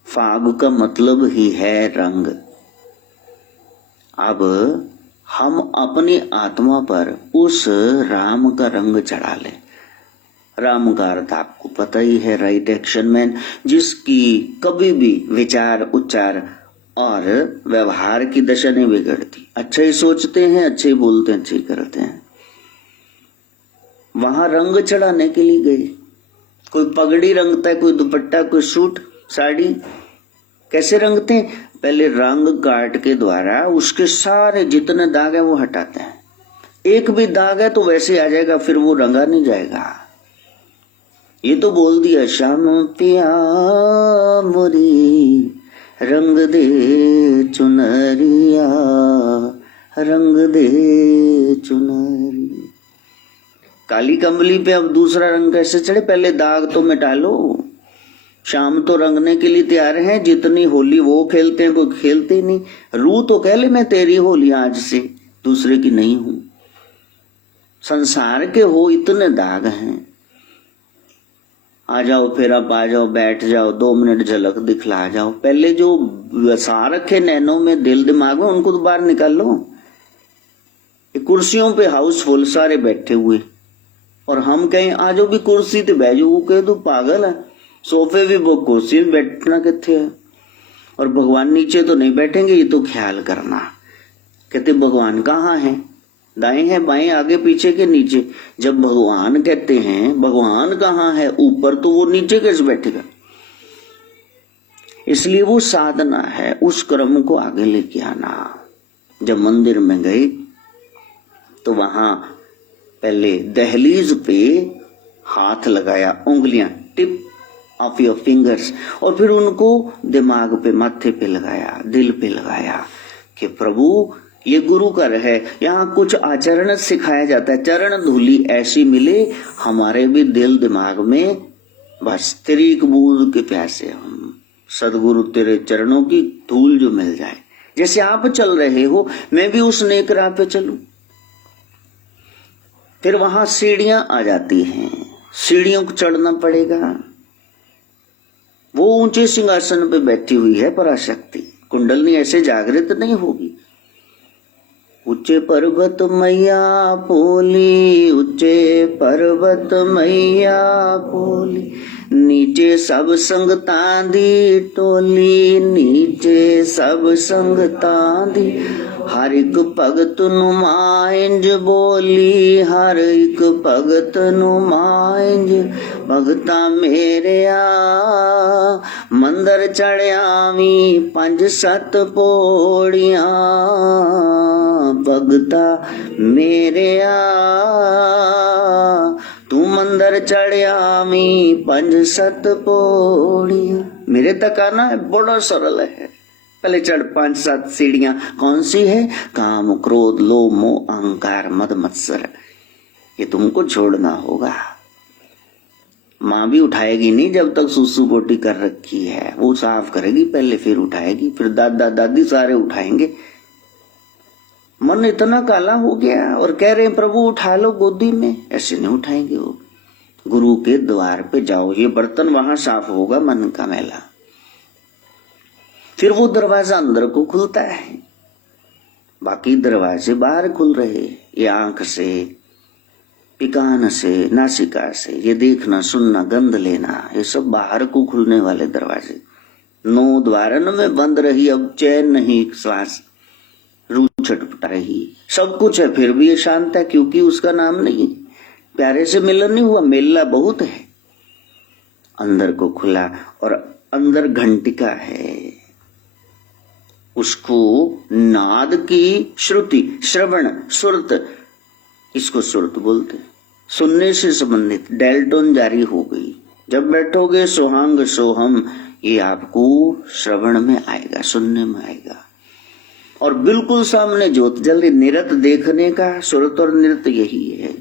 फाग का मतलब ही है रंग। अब हम अपनी आत्मा पर उस राम का रंग चढ़ा लें। राम का अर्थ आपको पता ही है, राइट एक्शन मैन, जिसकी कभी भी विचार, उच्चार और व्यवहार की दशा नहीं बिगड़ती। अच्छे ही सोचते हैं, अच्छे ही बोलते हैं, अच्छे ही करते हैं। वहां रंग चढ़ाने के लिए गए, कोई पगड़ी रंगता है, कोई दुपट्टा, कोई सूट साड़ी। कैसे रंगते हैं? पहले रंग काट के द्वारा उसके सारे जितने दाग है वो हटाते हैं। एक भी दाग है तो वैसे आ जाएगा, फिर वो रंगा नहीं जाएगा। ये तो बोल दिया श्याम पिया मोरी रंग दे चुनरिया, रंग दे चुनरी। काली कंबली पे अब दूसरा रंग कैसे चढ़े? पहले दाग तो मिटा लो। शाम तो रंगने के लिए तैयार हैं, जितनी होली वो खेलते हैं, कोई खेलते नहीं। रू तो कह ले मैं तेरी होली आज से, दूसरे की नहीं हूं। संसार के हो इतने दाग हैं। आ जाओ, फिर आप आ जाओ, बैठ जाओ, 2 मिनट झलक दिखला जाओ। पहले जो वसा रखे नैनों में, दिल दिमाग में, उनको तो बाहर निकाल लो। कुर्सियों पे हाउसफुल सारे बैठे हुए, और हम कहें आ जाओ भी कुर्सी ते बैठ जाओ, वो कहे तो पागल है। सोफे भी वो कुर्सी में बैठना किथे है, और भगवान नीचे तो नहीं बैठेंगे, ये तो ख्याल करना। कहते भगवान कहाँ है? दाएं है, बाएं, आगे पीछे के नीचे? जब भगवान कहते हैं भगवान कहाँ है ऊपर, तो वो नीचे कैसे बैठेगा? इसलिए वो साधना है, उस क्रम को आगे लेके आना। जब मंदिर में गए तो वहां पहले दहलीज पे हाथ लगाया, उंगलियां, टिप ऑफ योर फिंगर्स, और फिर उनको दिमाग पे, माथे पे लगाया, दिल पे लगाया कि प्रभु ये गुरु कर है। यहाँ कुछ आचरण सिखाया जाता है, चरण धूली ऐसी मिले हमारे भी दिल दिमाग में, बस तेरी एक बूंद के प्यासे हम, सदगुरु तेरे चरणों की धूल जो मिल जाए। जैसे आप चल रहे हो, मैं भी उस नेक राह पे चलूं। फिर वहां सीढ़ियां आ जाती हैं, सीढ़ियों को चढ़ना पड़ेगा। वो ऊंचे सिंहासन पे बैठी हुई है पराशक्ति, कुंडलनी ऐसे जागृत नहीं होगी। ऊंचे पर्वत मैया पोली, ऊंचे पर्वत मैया पोली, नीचे सब संगता दी टोली, नीचे सब संगता दी। हर एक भगत नु मांझ बोली, हर एक भगत नु मांझ, भगता मेरे आ मंदिर चढ़ियावी 5-7 पौड़ियां, भगता मेरे आ तू मंदिर चढ़ियावी 5-7 पौड़ियां। मेरे तक आना है बड़ा सरल है। पहले चढ़ 5-7 सीढ़ियां। कौन सी है? काम, क्रोध, लोभ, मोह, अहंकार, मद, मत्सर। ये तुमको छोड़ना होगा। माँ भी उठाएगी नहीं जब तक सुसु पोटी कर रखी है, वो साफ करेगी पहले, फिर उठाएगी, फिर दादा दादी सारे उठाएंगे। मन इतना काला हो गया और कह रहे हैं प्रभु उठा लो गोदी में, ऐसे नहीं उठाएंगे वो। गुरु के द्वार पे जाओ, ये बर्तन वहां साफ होगा, मन का मैला। फिर वो दरवाजा अंदर को खुलता है, बाकी दरवाजे बाहर खुल रहे। ये आंख से, पिकान से, नासिका से, ये देखना, सुनना, गंध लेना, ये सब बाहर को खुलने वाले दरवाजे। 9 द्वारन में बंद रही, अब चैन नहीं, श्वास रू छटपटा रही, सब कुछ है, फिर भी ये शांत है, क्योंकि उसका नाम नहीं, प्यारे से मिलन नहीं हुआ। मेला बहुत है। अंदर को खुला और अंदर घंटिका है, उसको नाद की श्रुति, श्रवण, सुरत, इसको सुरत बोलते। सुनने से संबंधित डेल्टोन जारी हो गई। जब बैठोगे सोहांग सोहम, ये आपको श्रवण में आएगा, सुनने में आएगा। और बिल्कुल सामने ज्योत जल रही, निरत देखने का सुरत और नृत्य यही है।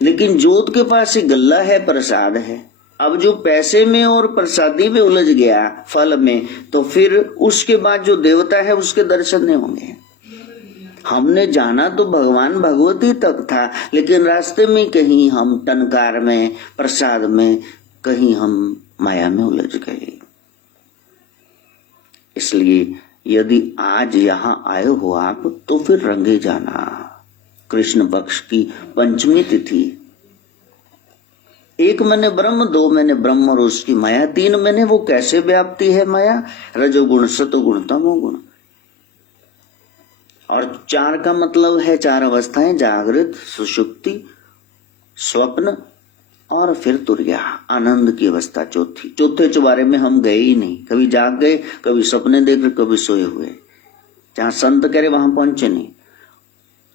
लेकिन ज्योत के पास ही गल्ला है, प्रसाद है। अब जो पैसे में और प्रसादी में उलझ गया, फल में, तो फिर उसके बाद जो देवता है उसके दर्शन नहीं होंगे। हमने जाना तो भगवान भगवती तक था, लेकिन रास्ते में कहीं हम टनकार में, प्रसाद में, कहीं हम माया में उलझ गए। इसलिए यदि आज यहाँ आए हो आप, तो फिर रंगे जाना। कृष्ण पक्ष की पंचमी तिथि, 1 महीने ब्रह्म, 2 महीने ब्रह्म और उसकी माया, 3 महीने वो कैसे व्याप्ति है माया, रजोगुण, सतोगुण, तमोगुण। और 4 का मतलब है 4 अवस्थाएं, जागृत, सुषुप्ति, स्वप्न और फिर तुरया, आनंद की अवस्था चौथे चुबारे में हम गए ही नहीं। कभी जाग गए, कभी सपने देख रहे, कभी सोए हुए। जहां संत करे वहां पहुंचे नहीं,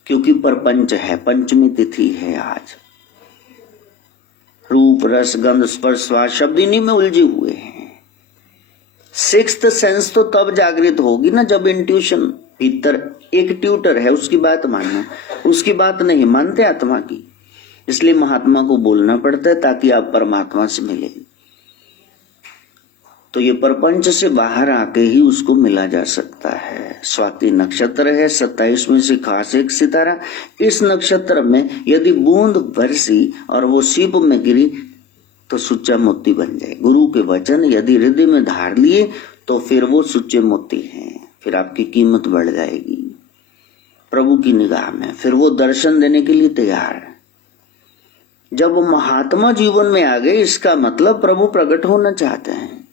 क्योंकि परपंच है, पंचमी तिथि है आज। रूप रस गंध स्पर्श स्वाद शब्द इन्हीं में उलझे हुए हैं। सिक्स्थ सेंस तो तब जागृत होगी ना जब इंट्यूशन भीतर एक ट्यूटर है उसकी बात मानना, उसकी बात नहीं मानते आत्मा की। इसलिए महात्मा को बोलना पड़ता है ताकि आप परमात्मा से मिले। तो ये प्रपंच से बाहर आके ही उसको मिला जा सकता है। स्वाति नक्षत्र है, 27 में से खास एक सितारा। इस नक्षत्र में यदि बूंद बरसी और वो सीप में गिरी तो सुच्चा मोती बन जाए। गुरु के वचन यदि हृदय में धार लिए तो फिर वो सुच्चे मोती हैं, फिर आपकी कीमत बढ़ जाएगी प्रभु की निगाह में, फिर वो दर्शन देने के लिए तैयार है। जब वो महात्मा जीवन में आ गए इसका मतलब प्रभु प्रकट होना चाहते हैं,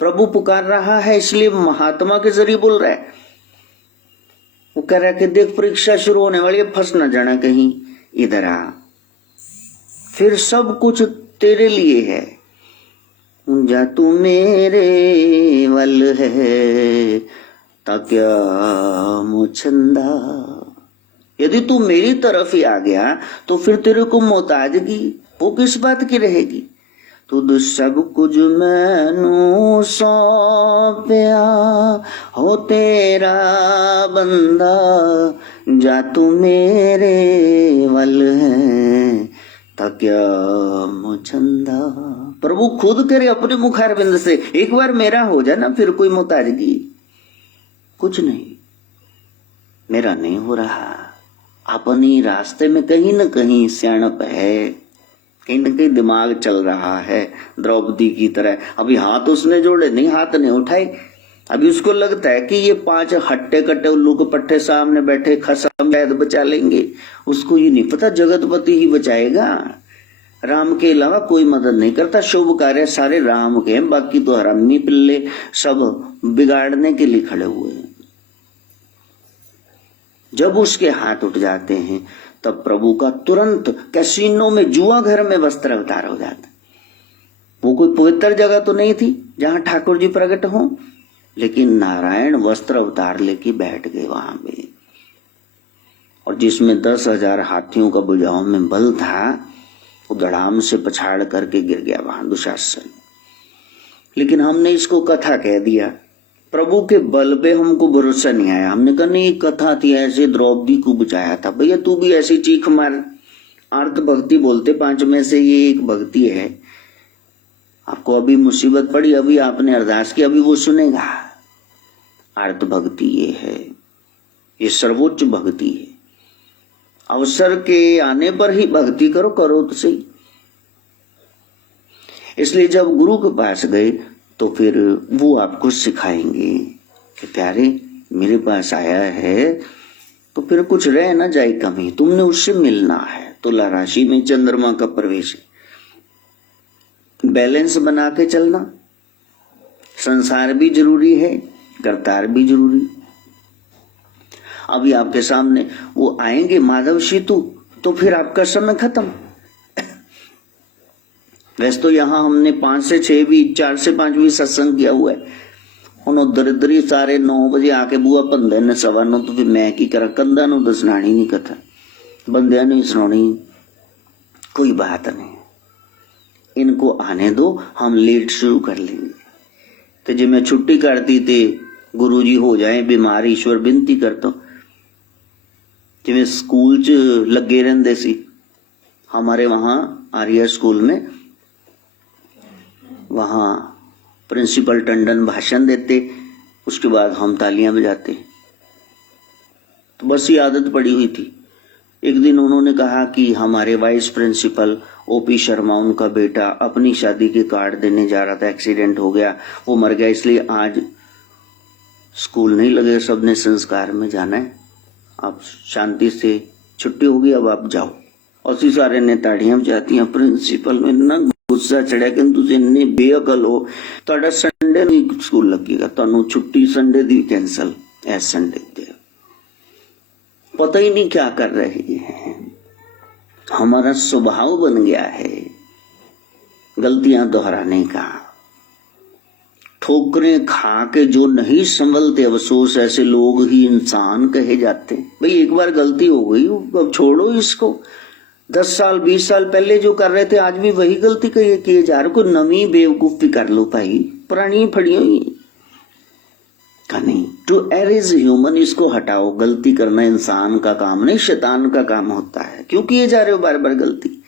प्रभु पुकार रहा है, इसलिए महात्मा के जरिए बोल रहा है। वो कह रहा है कि देख परीक्षा शुरू होने वाली है, फंस न जाना कहीं, इधर आ, फिर सब कुछ तेरे लिए है। जा तू मेरे वल है ताक्या मुछंदा, यदि तू मेरी तरफ ही आ गया तो फिर तेरे को मोहताजगी वो किस बात की रहेगी। तुद सब कुछ मैनू सौंपया हो तेरा बंदा, जा तू मेरे वल है ताक्या मुछंदा। प्रभु खुद करे अपने मुखारबिंद से, एक बार मेरा हो जाए ना फिर कोई मोहताजगी कुछ नहीं, मेरा नहीं हो रहा। अपनी रास्ते में कहीं न कहीं सियाणप है, कहीं न कहीं दिमाग चल रहा है द्रौपदी की तरह। अभी हाथ उसने जोड़े नहीं, हाथ नहीं उठाए, अभी उसको लगता है कि ये 5 हट्टे कट्टे उल्लू के पट्टे सामने बैठे खसम शायद बचा लेंगे। उसको ये नहीं पता जगतपति ही बचाएगा, राम के अलावा कोई मदद नहीं करता। शुभ कार्य सारे राम के हैं, बाकी तो हरामी पिल्ले सब बिगाड़ने के लिए खड़े हुए हैं। जब उसके हाथ उठ जाते हैं तब प्रभु का तुरंत कैसीनो में जुआ घर में वस्त्र अवतार हो जाता। वो कोई पवित्र जगह तो नहीं थी जहां ठाकुर जी प्रकट हो, लेकिन नारायण वस्त्र अवतार लेके बैठ गए वहां पे, और जिसमें 10,000 हाथियों का भुजाओं में बल था वो धड़ाम से पछाड़ करके गिर गया वहां दुशासन। लेकिन हमने इसको कथा कह दिया, प्रभु के बल पे हमको भरोसा नहीं आया। हमने कहा नहीं कथा थी, ऐसे द्रौपदी को बचाया था। भैया तू भी ऐसी चीख मार। अर्थ भक्ति बोलते 5 में से ये एक भक्ति है। आपको अभी मुसीबत पड़ी, अभी आपने अरदास की, अभी वो सुनेगा। अर्थ भक्ति ये है, ये सर्वोच्च भक्ति है। अवसर के आने पर ही भक्ति करो, करो तो सही। इसलिए जब गुरु के पास गए तो फिर वो आपको सिखाएंगे कि प्यारे मेरे पास आया है तो फिर कुछ रह ना जाए कमी, तुमने उससे मिलना है। तुला राशि में चंद्रमा का प्रवेश है, बैलेंस बना के चलना। संसार भी जरूरी है, करतार भी जरूरी। अभी आपके सामने वो आएंगे माधव सीतू तो फिर आपका समय खत्म। वैसे तो यहाँ हमने 5 से 6 भी, 4 से 5 भी सत्संग किया हुआ है। उन्होंने दरिद्री सारे 9 बजे आके बुआ पंदे ने 9:15 तो फिर मैं की करा, कंधा नु दसनानी नहीं कथा, बंदिया नहीं सुनानी, कोई बात नहीं, इनको आने दो, हम लेट शुरू कर लेंगे। तो जब मैं छुट्टी करती थी गुरु जी हो जाए बीमार, ईश्वर बिनती करता जिमें स्कूल च लगे रहंदे सी। हमारे वहां आर्य स्कूल में, वहां प्रिंसिपल टंडन भाषण देते, उसके बाद हम तालियां बजाते। तो बस ये आदत पड़ी हुई थी। एक दिन उन्होंने कहा कि हमारे वाइस प्रिंसिपल ओपी शर्मा, उनका बेटा अपनी शादी के कार्ड देने जा रहा था, एक्सीडेंट हो गया, वो मर गया, इसलिए आज स्कूल नहीं लगे, सबने संस्कार में जाना है, आप शांति से छुट्टी होगी, अब आप जाओ। और सारे ने ताड़ियां बजाती हैं। प्रिंसिपल में ना गुस्सा चढ़िया कि तुम इन्ने बेअकल हो, तुहाडा संडे नहीं स्कूल लगेगा, तुहानू छुट्टी संडे दी कैंसल, ऐ संडे दे। पता ही नहीं क्या कर रहे हैं। हमारा स्वभाव बन गया है गलतियां दोहराने का। ठोकरें खा के जो नहीं संभलते, अफसोस ऐसे लोग ही इंसान कहे जाते। भाई एक बार गलती हो गई, अब छोड़ो इसको। 10 साल 20 साल पहले जो कर रहे थे आज भी वही गलती किए जा रहे। कोई नवी बेवकूफी कर लो भाई, पुरानी फड़ी हुई का नहीं। टू एयर इज ह्यूमन, इसको हटाओ। गलती करना इंसान का काम नहीं, शैतान का काम होता है। क्यों किए जा रहे हो बार बार गलती?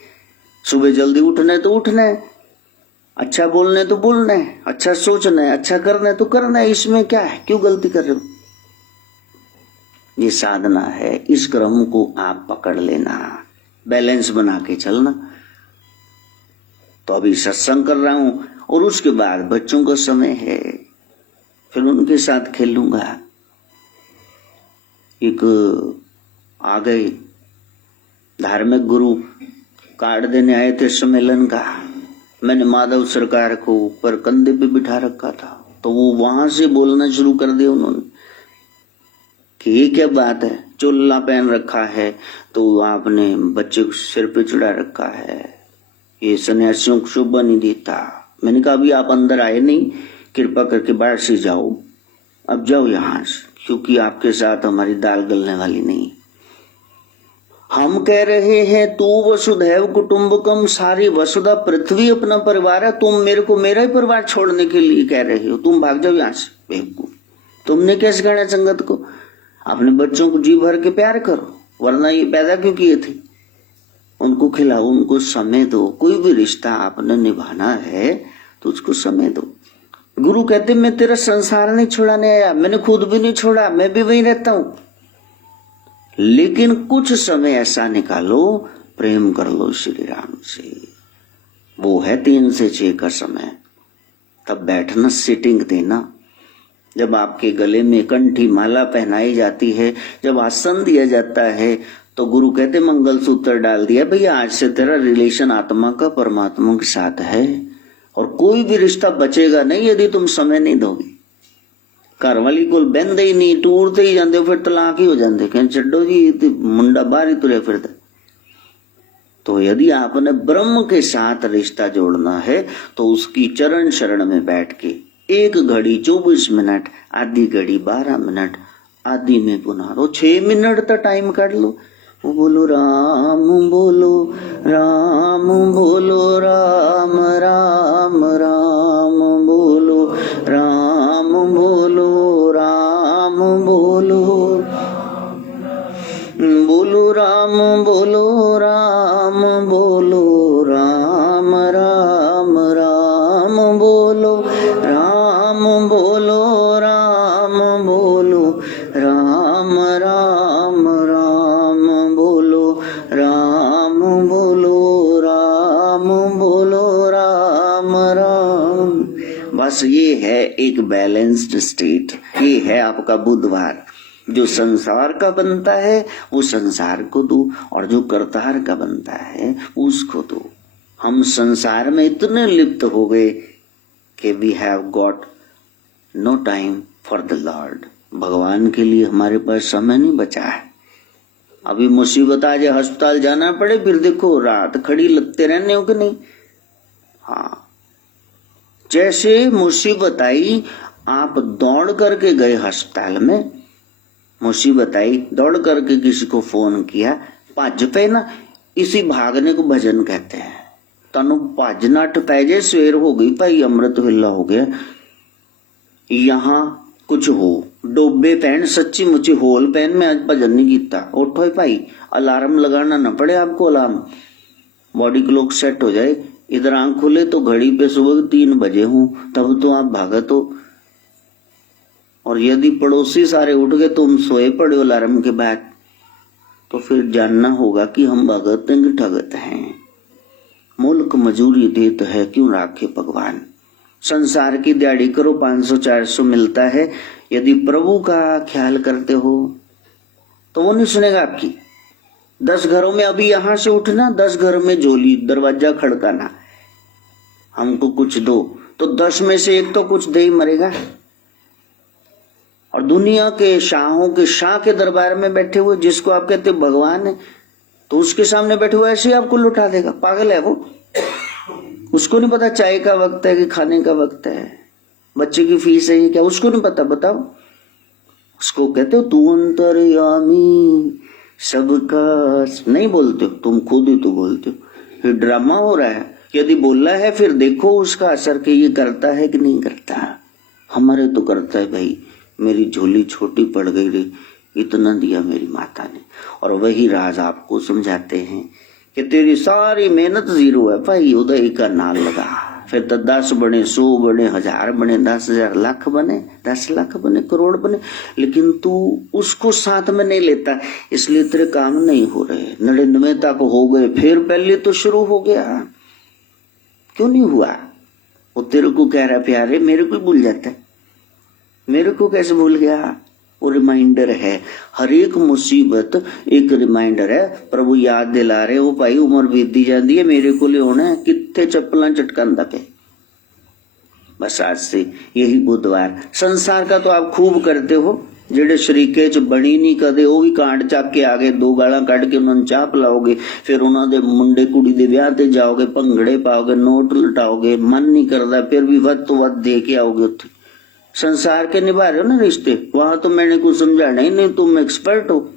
सुबह जल्दी उठना है तो उठना है, अच्छा बोलना है तो बोलना है, अच्छा सोचना है, अच्छा करना है तो करना है। इसमें क्या है, क्यों गलती कर रहे हो? ये साधना है, इस क्रम को आप पकड़ लेना, बैलेंस बना के चलना। तो अभी सत्संग कर रहा हूं और उसके बाद बच्चों का समय है, फिर उनके साथ खेलूंगा। एक आ गए धार्मिक गुरु, कार्ड देने आए थे सम्मेलन का। मैंने माधव सरकार को ऊपर कंधे पे बिठा रखा था, तो वो वहां से बोलना शुरू कर दिया उन्होंने कि ये क्या बात है, चोला पहन रखा है तो आपने बच्चे को सिर पे चढ़ा रखा है, ये सन्यासियों को शोभा नहीं देता। मैंने कहा अभी आप अंदर आए नहीं, कृपा करके बाहर से जाओ, अब जाओ यहां से, क्योंकि आपके साथ हमारी दाल गलने वाली नहीं। हम कह रहे हैं तू वसुधैव कुटुंबकम, सारी वसुधा पृथ्वी अपना परिवार है, तुम मेरे को मेरा ही परिवार छोड़ने के लिए कह रहे हो, तुम भाग जाओ यहां से बेवकूफ। तुमने कैसे कहना संगत को? अपने बच्चों को जी भर के प्यार करो, वरना ये पैदा क्यों किए थे? उनको खिलाओ, उनको समय दो। कोई भी रिश्ता आपने निभाना है तो उसको समय दो। गुरु कहते मैं तेरा संसार नहीं छुड़ाने आया, मैंने खुद भी नहीं छोड़ा, मैं भी वहीं रहता हूं, लेकिन कुछ समय ऐसा निकालो, प्रेम कर लो श्री राम से। वो है 3 से 6 का समय, तब बैठना, सिटिंग देना। जब आपके गले में कंठी माला पहनाई जाती है, जब आसन दिया जाता है, तो गुरु कहते मंगल सूत्र डाल दिया, भैया आज से तेरा रिलेशन आत्मा का परमात्मा के साथ है, और कोई भी रिश्ता बचेगा नहीं यदि तुम समय नहीं दोगे। घर वाली को बहते ही नहीं, टूरते ही जाते, फिर तलाक ही हो जाते, कहीं छड्डो जी मुंडा बाहर ही तुरे फिरता। तो यदि आपने ब्रह्म के साथ रिश्ता जोड़ना है तो उसकी चरण शरण में बैठ के 1 घड़ी 24 मिनट, आधी घड़ी 12 मिनट, आधी में पुनः 6 मिनट तक टाइम काट लो। वो बोलो राम बोलो राम बोलो राम राम राम बोलो राम बोलो राम बोलो बोलो राम बोलो राम बोलो राम राम राम बोलो राम बोलो राम बोलो राम राम राम बोलो राम बोलो राम बोलो राम राम। बस ये है एक बैलेंस्ड स्टेट, ये है आपका बुधवार। जो संसार का बनता है वो संसार को दो, और जो करतार का बनता है उसको दो। हम संसार में इतने लिप्त हो गए कि we have got no time for the lord. भगवान के लिए हमारे पास समय नहीं बचा है। अभी मुसीबत आ जाए, अस्पताल जाना पड़े, फिर देखो रात खड़ी लगते रहने हो कि नहीं। हाँ, जैसे मुसीबत आई, आप दौड़ करके गए अस्पताल में, मुसीबत आई, दौड़ करके किसी को फोन किया, भज पे ना, इसी भागने को भजन कहते हैं। तनु भज नठ पै जे, सवेर हो गई भाई, अमृत वेला हो गया, यहां कुछ हो, डोबे पहन, सच्ची मुच्ची होल पहन, मैं आज भजन नहीं कीता, उठो भाई, अलार्म लगाना ना पड़े आपको, अलार्म, बॉडी क्लॉक सेट हो जाए, इधर आंख खुले तो घड़ी पे सुबह 3 बजे हूं, तब तो आप भागत हो। और यदि पड़ोसी सारे उठ गए, तुम सोए पड़े हो अलार्म के बाद, तो फिर जानना होगा कि हम भगत हैं कि ठगत हैं। मुल्क मजूरी देत है, क्यों राखे भगवान। संसार की दिहाड़ी करो, 500-400 मिलता है। यदि प्रभु का ख्याल करते हो तो वो नहीं सुनेगा आपकी। 10 घरों में अभी यहां से उठना, 10 घरों में झोली, दरवाजा खड़काना, हमको कुछ दो, तो 10 में से 1 तो कुछ दे ही मरेगा। और दुनिया के शाहों के शाह के दरबार में बैठे हुए, जिसको आप कहते भगवान है, तो उसके सामने बैठे हुए ऐसे ही आपको लुटा देगा। पागल है वो। उसको नहीं पता चाय का वक्त है कि खाने का वक्त है, बच्चे की फीस है ये क्या, उसको नहीं पता। बताओ, उसको कहते हो तू अंतर्यामी सबका, नहीं बोलते हो तुम, खुद ही तो बोलते हो। फिर ड्रामा हो रहा है। यदि बोला है फिर देखो उसका असर कि ये करता है कि नहीं करता। हमारे तो करता है भाई। मेरी झोली छोटी पड़ गई रे, इतना दिया मेरी माता ने। और वही राज आपको समझाते हैं कि तेरी सारी मेहनत जीरो है भाई, उदय का नाम लगा। फिर तो 10 बने, 100 बने, 1000 बने, 10,000, लाख बने, 10 लाख बने, करोड़ बने, लेकिन तू उसको साथ में नहीं लेता, इसलिए तेरे काम नहीं हो रहे। 99 तक हो गए, फिर पहले तो शुरू हो गया, क्यों नहीं हुआ? वो तेरे को कह रहा प्यारे, मेरे को भूल जाता है। मेरे को कैसे भूल गया? वो रिमाइंडर है, हर एक मुसीबत एक रिमाइंडर है। प्रभु याद दिला रहे हो भाई, उम्र बीती जाती है, मेरे को ले होना है, कितने चप्पल चटकांदा पे। बस आज से यही बुधवार। संसार का तो आप खूब करते हो, जेड़े शरीके च बनी नहीं कदे वो भी कांड चक के आगे, 2 गाला कट के उन्होंने चाह पिलाओगे, फिर उन्होंने मुंडे कुड़ी दे ब्याह ते जाओगे, भंगड़े पाओगे, नोट लुटाओगे, मन नहीं करता फिर भी वध तो वध दे के आओगे। उत्थे संसार के निभा रहे हो ना रिश्ते, वहां तो मैंने कुछ समझाना ही नहीं, तुम एक्सपर्ट हो।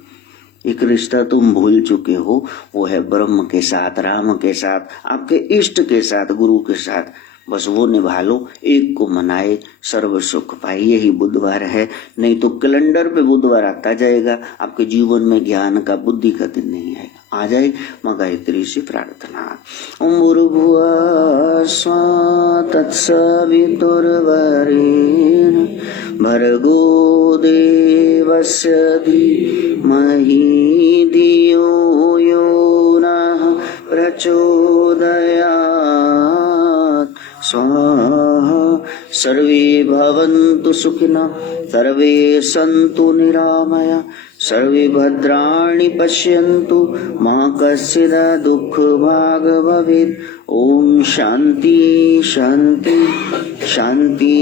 एक रिश्ता तुम भूल चुके हो, वो है ब्रह्म के साथ, राम के साथ, आपके इष्ट के साथ, गुरु के साथ। बस वो निभा लो, एक को मनाए सर्व सुख पाए। यही बुधवार है, नहीं तो कैलेंडर पे बुधवार आता जाएगा, आपके जीवन में ज्ञान का, बुद्धि का दिन नहीं आएगा। आ जाए मां गायत्री से प्रार्थना। ओम भूर्भुवः स्वः तत्सवितुर्वरेण्यं भर्गो देवस्य धीमहि धियो यो नः प्रचोदयात्। स्वाहा। सर्वे भवन्तु सुखिनः, सर्वे सन्तु निरामया, सर्वे भद्राणि पश्यन्तु, मा कश्चित् दुःखभाग् भवेत्। ओम शांति शांति शांति।